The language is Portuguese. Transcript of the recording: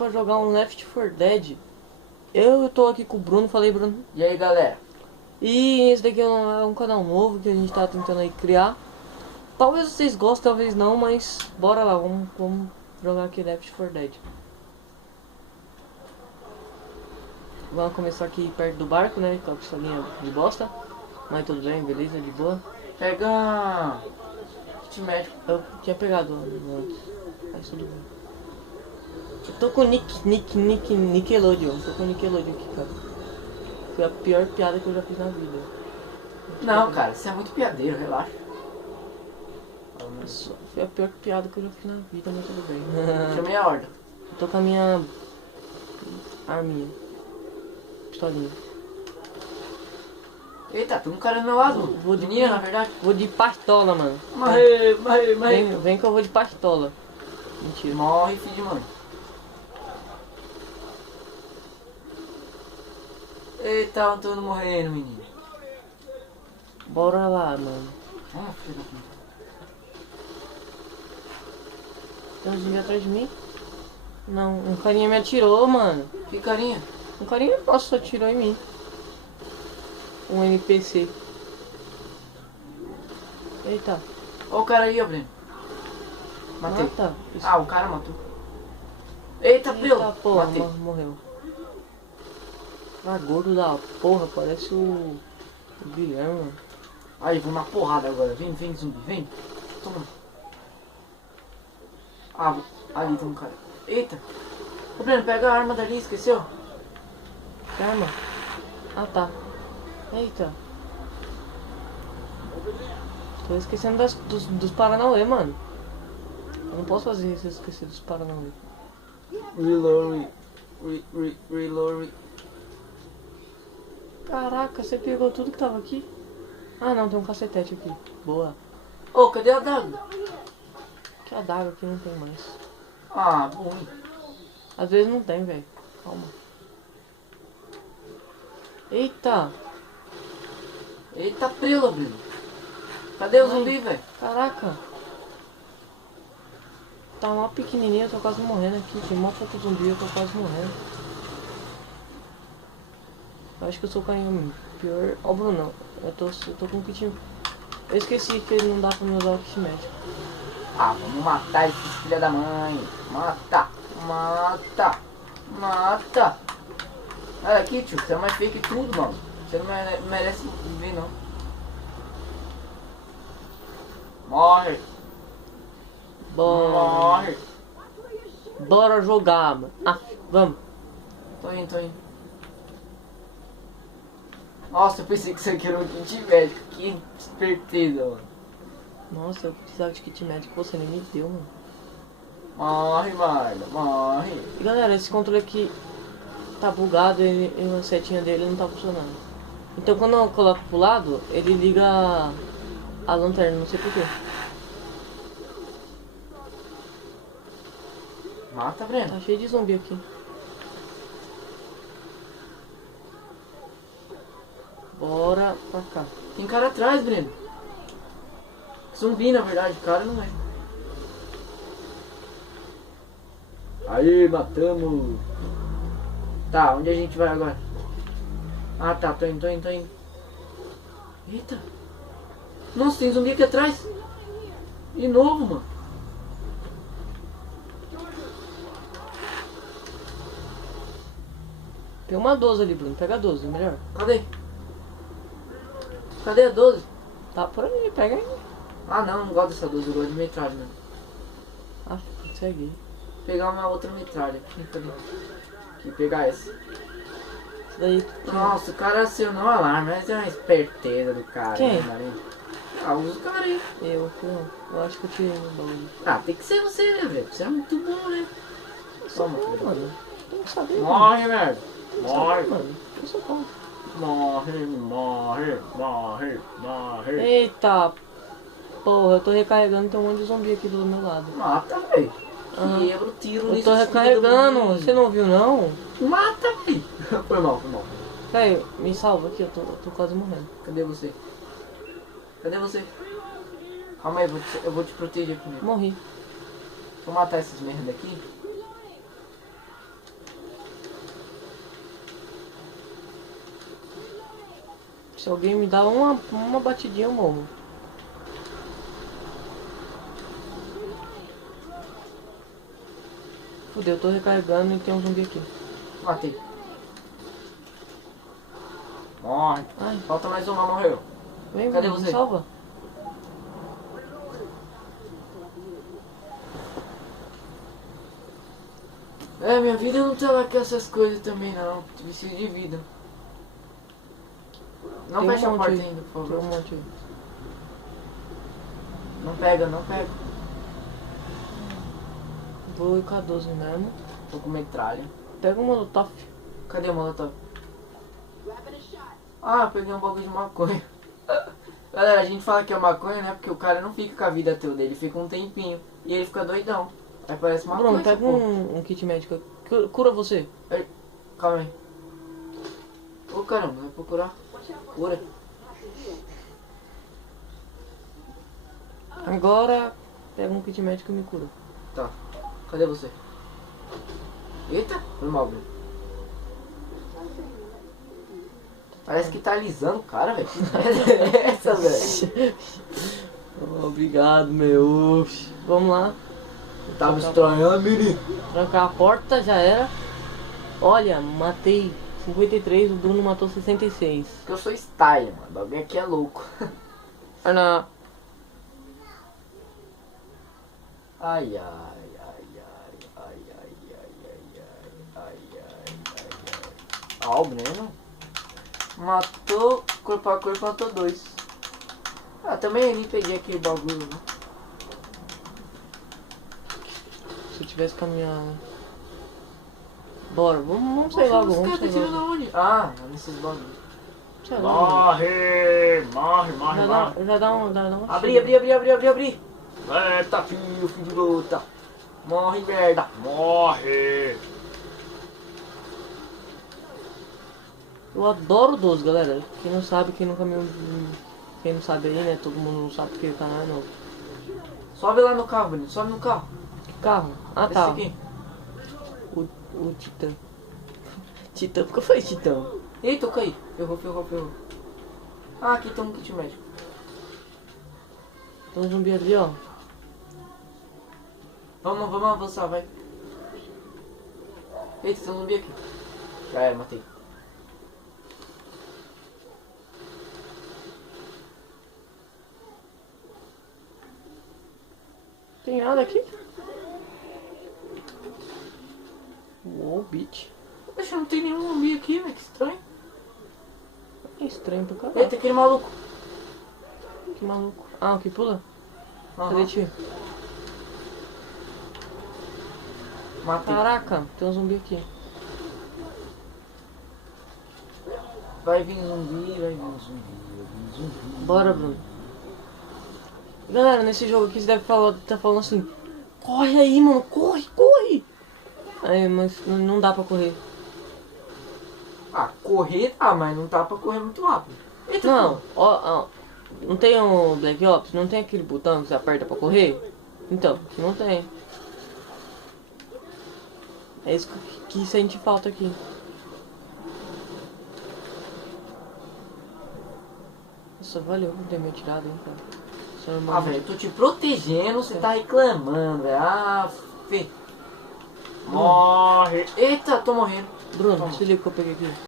pra jogar um Left 4 Dead. Eu tô aqui com o Bruno, falei Bruno. E aí, galera? E esse daqui é um canal novo que a gente tá tentando aí criar. Talvez vocês gostem, talvez não, mas bora lá, vamos jogar aqui Left 4 Dead. Vamos começar aqui perto do barco, né? Com a pistolinha de bosta. Mas tudo bem, beleza, de boa. Pega kit médico. Eu tinha pegado antes, mas tudo bem. Eu tô com Nickelodeon. Tô com Nickelodeon aqui, cara. Foi a pior piada que eu já fiz na vida. Não, cara, você é muito piadeiro, relaxa. Foi a pior piada que eu já fiz na vida, mas tudo bem. Chamei a horda. Eu tô com a minha arminha. Pistolinha. Eita, tem um cara do meu lado. Vou de Menina, na verdade. Vou de pistola, mano. Morre. Vem que eu vou de pistola. Mentira. Morre, filho de mãe. Eita, eu tô morrendo, menino. Bora lá, mano. Ah, filho da puta. Tem uns zumbi atrás de mim? Não, um carinha me atirou, mano. Que carinha? Um carinha, nossa, atirou em mim. Um NPC. Eita. Ó o cara aí, ó, Breno. Matei. Mata. Ah, o cara matou. Eita, Breno. Porra, Matei. morreu. Ah, gordo da porra, parece o Guilherme, mano. Aí, vou na porrada agora. Vem, zumbi, vem. Toma. Ah, ali tem um cara. Eita. Ô, Breno, pega a arma dali, esqueceu? Que arma? Ah, tá. Eita. Tô esquecendo dos Paranauê, mano. Eu não posso fazer isso, esquecer dos Paranauê. Reload. Caraca, você pegou tudo que tava aqui? Ah, não, tem um cacetete aqui. Boa. Ô, cadê a daga? Que adaga aqui não tem mais. Ah, bom. Às vezes não tem, velho. Calma. Eita. Eita, prela, Breno. Cadê o Ai. zumbi, velho? Caraca. Tá uma pequenininha, eu tô quase morrendo aqui. Tem mó pouco zumbi, eu tô quase morrendo. Eu acho que eu sou o carinha pior. Ó, Bruno, eu tô com um kit. Eu esqueci que não dá pra me usar o kit médico. Ah, vamos matar esses filha da mãe. Mata. Olha aqui, tio. Você é mais feio que tudo, mano. Você não merece viver, não. Morre. Bora. Bora jogar, mano. Ah, vamos. Tô indo. Nossa, eu pensei que isso aqui era um kit médico. Que esperteza, mano. Nossa, eu precisava de kit médico, você nem me deu, mano. Morre, Marla. Morre. E galera, esse controle aqui tá bugado e a setinha dele não tá funcionando. Então quando eu coloco pro lado, ele liga a lanterna, não sei porquê. Mata, Breno. Tá cheio de zumbi aqui. Bora pra cá. Tem cara atrás, Breno. Zumbi, na verdade. Cara não é. Aí, matamos. Tá, onde a gente vai agora? Ah, tá. Tô indo. Eita. Nossa, tem zumbi aqui atrás. De novo, mano. Tem uma 12 ali, Bruno. Pega a 12, melhor. Cadê a 12? Tá por aí, pega aí. Ah, não gosto dessa 12. Eu gosto de metralha, mano. Ah, segue. Pegar uma outra metralha. Cadê? Aqui, pegar essa. Isso daí. Nossa, o cara acionou o alarme. Essa é uma esperteza do cara. Quem? Né, Marinho? Ah, os caras aí. Eu acho que eu tirei no bagulho. Ah, tem que ser você, né, velho? Você é muito bom, né? Toma, Não, filho. mano. Tem que saber, mano. Morre, velho. Tem que saber, mano. Eu sou bom. Morre. Eita. Porra, eu tô recarregando, tem um monte de zumbi aqui do meu lado. Mata, velho. Ah. Quebra o tiro Eu nisso. tô recarregando, você não viu não? Mata, velho. Foi mal. Velho, me salva aqui, eu tô quase morrendo. Cadê você? Calma aí, eu vou te proteger primeiro. Morri. Vou matar esses merda aqui. Se alguém me dá uma batidinha, eu morro. Fudeu, eu tô recarregando e tem um zumbi aqui. Matei. Morre. Ai, Falta mais uma, morreu. vem, Cadê me você? salva. É, minha vida não tá lá com essas coisas também não. Preciso de vida. Não Tem um fecha a monte porta aí. ainda, por Tem um favor. monte aí. Não pega, não pega. Vou ir com a 12 mesmo. Tô com metralha. Pega um molotov. Cadê o molotov? Ah, eu peguei um bagulho de maconha. Galera, a gente fala que é maconha, né? Porque o cara não fica com a vida toda, ele fica um tempinho. E ele fica doidão. Aí parece maconha. Bruno, pega pô. um kit médico. Cura você. Calma aí. Ô caramba, vai procurar. Cura. Agora, pega um kit médico e me cura. Tá. Cadê você? Eita, foi mal, Bruno. Parece que tá alisando o cara, velho. Que merda é essa, velho? Obrigado, meu. Vamos lá. Eu tava estranhando, menino. Trancar a porta, já era. Olha, matei 53, o Bruno matou 66. Porque eu sou style, mano. O bagulho aqui é louco. Ana. Ai, ai, ai, ai, ai, ai, ai, ai, ai, ai, ai, ai. Ah, o Breno matou, corpo a corpo, matou 2. Ah, também eu nem peguei aquele bagulho, né? Se eu tivesse caminhado. Bora, vamos sair logo, vamos sair tirando logo. aonde? Ah, nesses bagulhos. Sei lá. Morre! Morre, morre, morre! Já dá uma Abri. Eita, filho de luta. Morre, merda. Morre! Eu adoro 12, galera. Quem não sabe, quem nunca me. Quem não sabe aí, né? Todo mundo não sabe porque o canal é novo. Sobe lá no carro, Bruno. Sobe no carro. Que carro? Ah, Esse tá. aqui. O Titã. Titã, por que eu falei Titã? Eita, eu caí. Ferrou. Ah, aqui tem um kit médico. Tem um zumbi ali, ó. Vamos avançar, vai. Eita, tem um zumbi aqui. Já era, matei. Tem nada aqui? Uou, bitch. Poxa, não tem nenhum zumbi aqui, velho. Que estranho. É estranho pra caralho. Eita, aquele maluco. Que maluco. Ah, o que pula? Cadê Aham. tio? Matei. Caraca, tem um zumbi aqui. Vai vir zumbi. Bora, Bruno. Galera, nesse jogo aqui você deve tá falando assim: corre aí, mano, corre! Aí, mas não dá pra correr. Ah, correr tá, mas não tá pra correr muito rápido. Eita, Não, ó, não tem o Black Ops? Não tem aquele botão que você aperta pra correr? Então, não tem. É isso que sente falta aqui. Nossa, valeu por ter me atirado, hein, cara. Isso é normal. Ah, velho, eu tô te protegendo, você tá reclamando, velho. Ah, fê. Morre! Eita, tô morrendo. Bruno, Toma. se liga que eu peguei aqui.